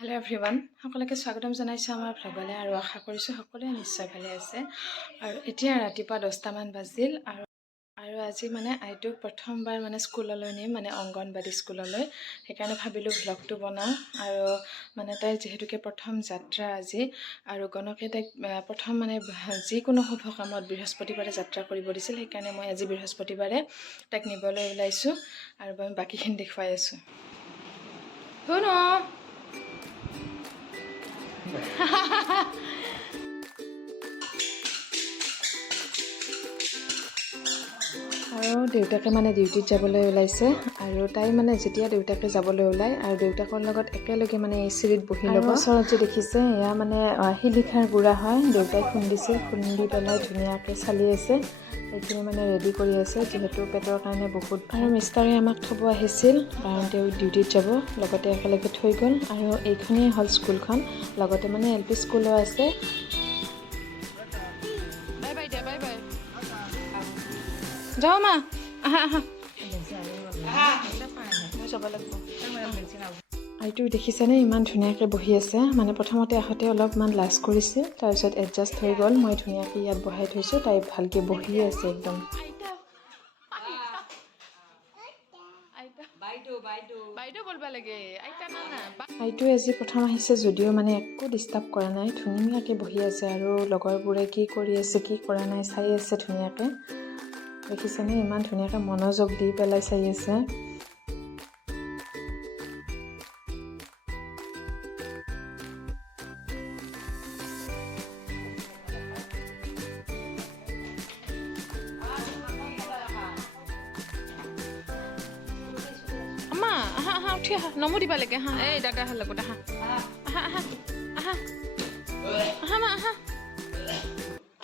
Hello' everyone, সকলোকে স্বাগতম জনাইছোঁ আমাৰ ভ্লগলৈ আৰু আশা কৰিছোঁ সকলোৱে নিশ্চয় ভালে আছে। আৰু এতিয়া ৰাতিপুৱা 10টামান বাজিল আৰু আজি মানে আইটোক প্ৰথমবাৰ মানে স্কুললৈ নিম, মানে অংগনবাড়ী স্কুললৈ। সেইকাৰণে ভাবিলোঁ ভ্লগটো বনাওঁ। আৰু মানে তাইৰ যিহেতুকে প্ৰথম যাত্ৰা আজি, আৰু গণকে তাইক প্ৰথম মানে যিকোনো শুভ কামত বৃহস্পতিবাৰে যাত্ৰা কৰিব দিছিল। সেইকাৰণে মই আজি বৃহস্পতিবাৰে তাইক নিবলৈ ওলাইছোঁ আৰু মই বাকীখিনি দেখুৱাই আছোঁ। শুনো আৰু দেউতাকে মানে ডিউটিত যাবলৈ ওলাইছে, আৰু তাই মানে যেতিয়া দেউতাকে যাবলৈ ওলায় আৰু দেউতাকৰ লগত একেলগে মানে এই চিৰিত বহি ল'ব। ওচৰত যে দেখিছে, এয়া মানে শিলিখাৰ গুড়া হয়, দেউতাই খুন্দিছিল, খুন্দি পেলাই ধুনীয়াকৈ চালি আছে। এইখিনি মানে ৰেডি কৰি আছে, যিহেতু পেটৰ কাৰণে বহুত ভাল। আৰু মিষ্টাৰে আমাক থ'ব আহিছিল, কাৰণ তেওঁ ডিউটিত যাব, লগতে একেলগে থৈ গ'ল। আৰু এইখনেই হ'ল স্কুলখন, লগতে মানে LP স্কুলো আছে। বাই বাই দিয়া, বাই বাই। যাওঁ মা, আহা আহা, মই যাব লাগিব। আইটো দেখিছেনে, ইমান ধুনীয়াকৈ বহি আছে। মানে প্ৰথমতে আহোঁতে অলপমান লাজ কৰিছিল, তাৰপিছত এডজাষ্ট হৈ গ'ল। মই ধুনীয়াকৈ ইয়াত বহাই থৈছোঁ, তাই ভালকৈ বহিয়ে আছে একদম। আইটোৱে আজি প্ৰথম আহিছে যদিও মানে একো ডিষ্টাৰ্ব কৰা নাই, ধুনীয়াকৈ বহি আছে। আৰু লগৰবোৰে কি কৰি আছে কি কৰা নাই চাই আছে ধুনীয়াকৈ। দেখিছেনে, ইমান ধুনীয়াকৈ মনোযোগ দি পেলাই চাই আছে। আম্মা আহা আহা, উঠি আহা, নমো দিবা লাগে। আহা, এই দাদা আহাৰ লগত আহা, আহা আহা আহা আহা মা, আহা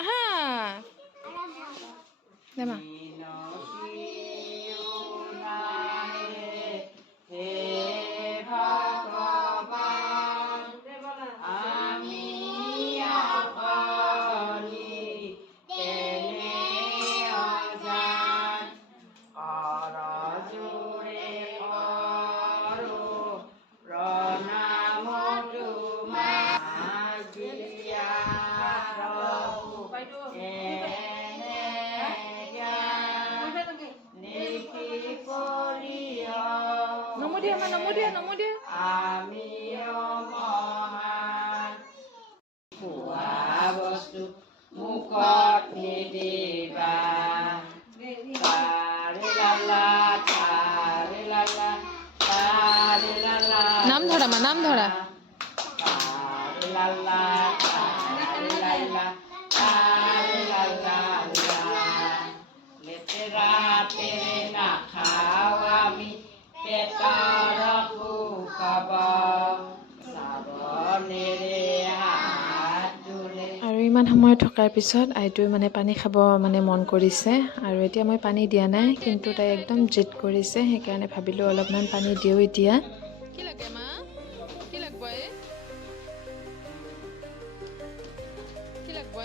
আহা দে মা। নমো দিয়া মা, নমো দিয়া, নমো দিয়া। আমি খোৱা বস্তু মুখত নিদিবা, নাম ধৰা মা, নাম ধৰা। লেতেৰা পেৰে নাখাও আমি, পেটৰ খুৱাব চাবনেৰে হাত ধুলে। আৰু ইমান সময় থকাৰ পিছত আইটোৱে মানে পানী খাব মানে মন কৰিছে। আৰু এতিয়া মই পানী দিয়া নাই, কিন্তু তাই একদম জিদ কৰিছে, সেইকাৰণে ভাবিলোঁ অলপমান পানী দিওঁ এতিয়া। কি লাগে মা, কি লাগব কি লাগব?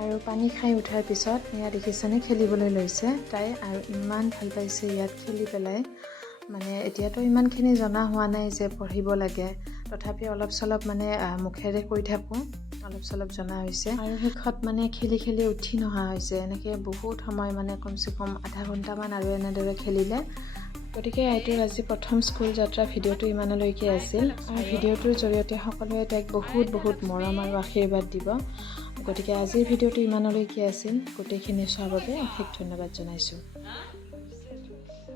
আৰু পানী খাই উঠাৰ পিছত এয়া দেখিছেনে, খেলিবলৈ লৈছে তাই, আৰু ইমান ভাল পাইছে ইয়াত খেলি পেলাই। মানে এতিয়াতো ইমানখিনি জনা হোৱা নাই যে পঢ়িব লাগে, তথাপি অলপ চলপ মানে মুখেৰে কৈ থাকোঁ, অলপ চলপ জনা হৈছে। আৰু শেষত মানে খেলি খেলি উঠি নহা হৈছে, এনেকৈ বহুত সময় মানে কমচে কম আধা ঘণ্টামান আৰু এনেদৰে খেলিলে। গতিকে আইটোৰ আজি প্ৰথম স্কুল যাত্ৰা ভিডিঅ'টো ইমানলৈকে আছিল। আৰু ভিডিঅ'টোৰ জৰিয়তে সকলোৱে তাইক বহুত বহুত মৰম আৰু আশীৰ্বাদ দিব। গতিকে আজিৰ ভিডিঅ'টো ইমানলৈকে আছিল। গোটেইখিনি চোৱাৰ বাবে অশেষ ধন্যবাদ জনাইছোঁ।